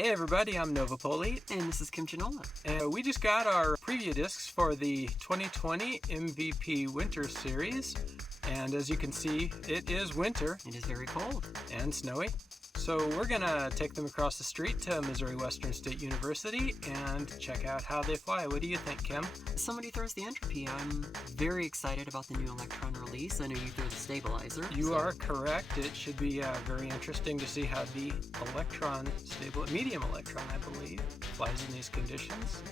Hey everybody, I'm Nova Politte. And this is Kim Giannola. And we just got our preview discs for the 2020 MVP Winter Series. And as you can see, it is winter. It is very cold. And snowy. So we're going to take them across the street to Missouri Western State University and check out how they fly. What do you think, Kim? Somebody throws the entropy. I'm very excited about the new Electron release. I know you threw the stabilizer. You are correct. It should be very interesting to see how the medium electron, I believe, flies in these conditions.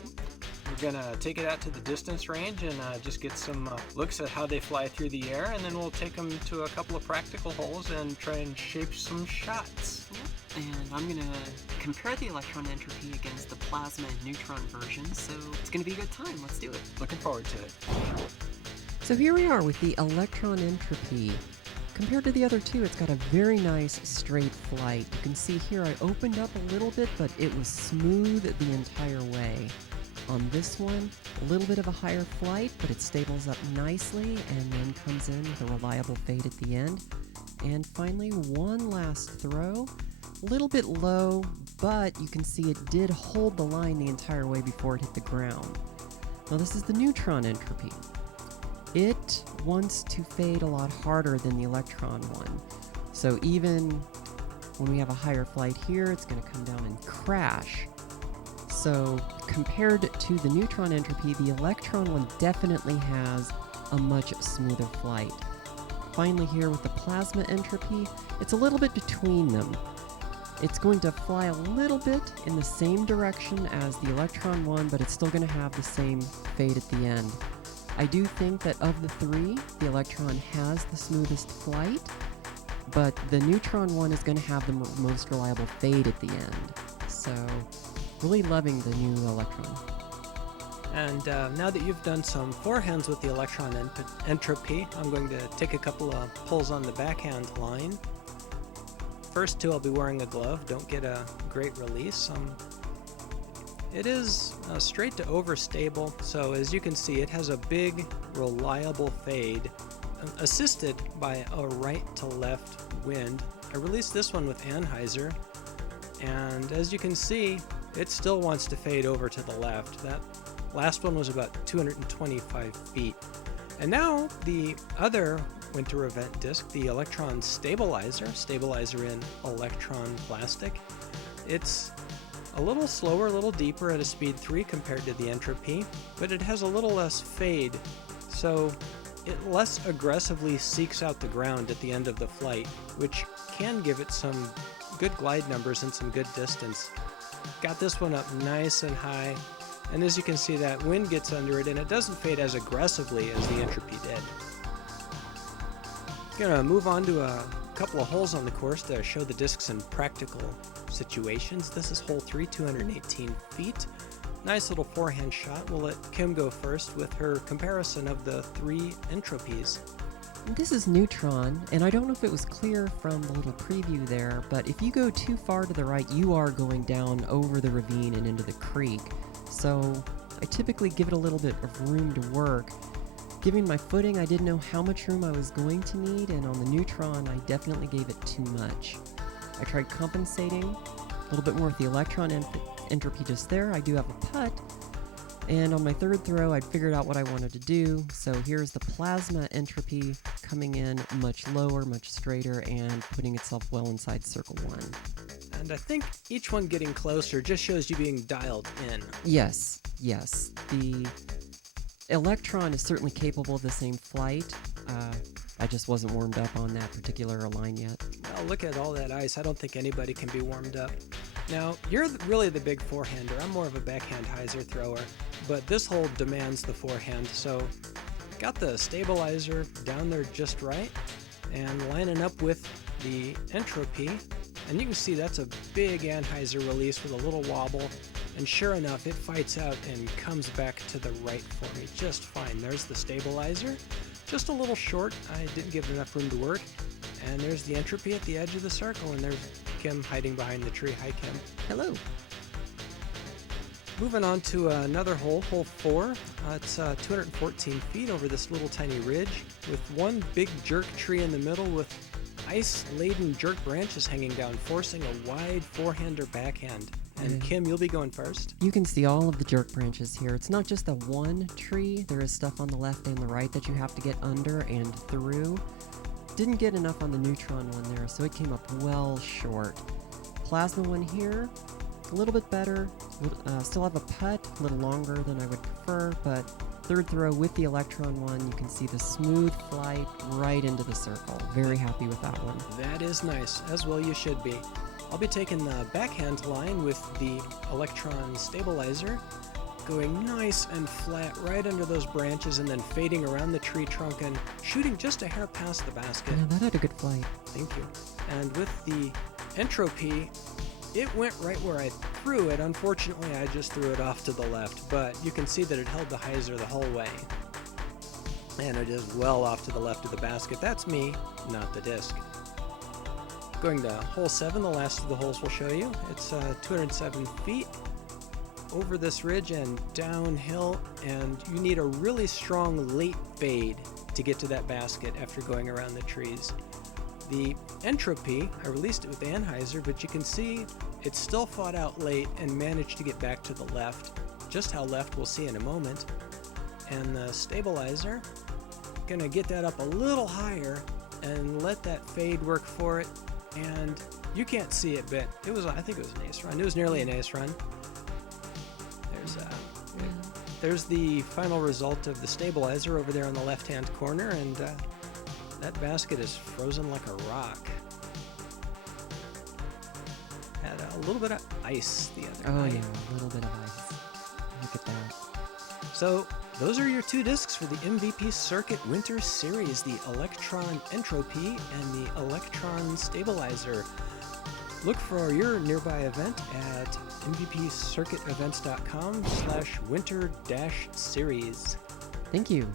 We're going to take it out to the distance range and just get some looks at how they fly through the air, and then we'll take them to a couple of practical holes and try and shape some shots. Yep. And I'm going to compare the electron entropy against the plasma and neutron versions, so it's going to be a good time. Let's do it. Looking forward to it. So here we are with the electron entropy. Compared to the other two, it's got a very nice straight flight. You can see here I opened up a little bit, but it was smooth the entire way. On this one, a little bit of a higher flight, but it stables up nicely and then comes in with a reliable fade at the end. And finally, one last throw. A little bit low, but you can see it did hold the line the entire way before it hit the ground. Now this is the neutron entropy. It wants to fade a lot harder than the electron one. So even when we have a higher flight here, it's going to come down and crash. So compared to the neutron entropy, the electron one definitely has a much smoother flight. Finally here with the plasma entropy, it's a little bit between them. It's going to fly a little bit in the same direction as the electron one, but it's still going to have the same fade at the end. I do think that of the three, the electron has the smoothest flight, but the neutron one is going to have the most reliable fade at the end. So really loving the new electron. And now that you've done some forehands with the electron entropy, I'm going to take a couple of pulls on the backhand line. First two, I'll be wearing a glove. Don't get a great release. It is straight to overstable, so as you can see, it has a big, reliable fade, assisted by a right to left wind. I released this one with Anheuser, and as you can see, it still wants to fade over to the left. That last one was about 225 feet. And now the other winter event disc, the Electron Stabilizer in electron plastic. It's a little slower, a little deeper at a speed 3 compared to the entropy, but it has a little less fade, so it less aggressively seeks out the ground at the end of the flight, which can give it some good glide numbers and some good distance. Got this one up nice and high, and as you can see, that wind gets under it and it doesn't fade as aggressively as the entropy did. Gonna move on to a couple of holes on the course to show the discs in practical situations. This is hole 3, 218 feet. Nice little forehand shot. We'll let Kim go first with her comparison of the three entropies. This is neutron, and I don't know if it was clear from the little preview there, but if you go too far to the right, you are going down over the ravine and into the creek. So I typically give it a little bit of room to work. Given my footing, I didn't know how much room I was going to need, and on the neutron, I definitely gave it too much. I tried compensating a little bit more with the electron entropy just there. I do have a putt, and on my third throw, I'd figured out what I wanted to do. So here's the plasma entropy coming in much lower, much straighter, and putting itself well inside circle 1. And I think each one getting closer just shows you being dialed in. Yes. The electron is certainly capable of the same flight. I just wasn't warmed up on that particular line yet. Well, look at all that ice. I don't think anybody can be warmed up. Now, you're really the big forehander. I'm more of a backhand hyzer thrower, but this hole demands the forehand, so got the stabilizer down there just right and lining up with the entropy, and you can see that's a big anhyzer release with a little wobble, and sure enough, it fights out and comes back to the right for me just fine. There's the stabilizer, just a little short. I didn't give it enough room to work, and there's the entropy at the edge of the circle, and there's Kim hiding behind the tree. Hi, Kim. Hello. Moving on to another hole, hole 4. It's 214 feet over this little tiny ridge with one big jerk tree in the middle with ice-laden jerk branches hanging down, forcing a wide forehand or backhand. And Kim, you'll be going first. You can see all of the jerk branches here. It's not just a one tree. There is stuff on the left and the right that you have to get under and through. Didn't get enough on the neutron one there, so it came up well short. Plasma one here, a little bit better. Still have a putt, a little longer than I would prefer, but third throw with the electron one, you can see the smooth flight right into the circle. Very happy with that one. That is nice, as well you should be. I'll be taking the backhand line with the Electron Stabilizer, going nice and flat right under those branches and then fading around the tree trunk and shooting just a hair past the basket. Yeah, that had a good flight. Thank you. And with the Entropy, it went right where I threw it. Unfortunately, I just threw it off to the left, but you can see that it held the hyzer the whole way. And it is well off to the left of the basket. That's me, not the disc. Going to hole 7, the last of the holes we'll show you. It's 207 feet over this ridge and downhill, and you need a really strong late fade to get to that basket after going around the trees. The Entropy, I released it with the anhyzer, but you can see it still fought out late and managed to get back to the left. Just how left we'll see in a moment. And the Stabilizer, gonna get that up a little higher and let that fade work for it. And you can't see it, but it was, I think it was an ace run. It was nearly an ace run. There's the final result of the Stabilizer over there on the left-hand corner, and that basket is frozen like a rock. Had a little bit of ice the other night. Oh yeah, a little bit of ice. Look at that. So those are your two discs for the MVP Circuit Winter Series, the Electron Entropy and the Electron Stabilizer. Look for your nearby event at mvpcircuitevents.com/winter-series. Thank you.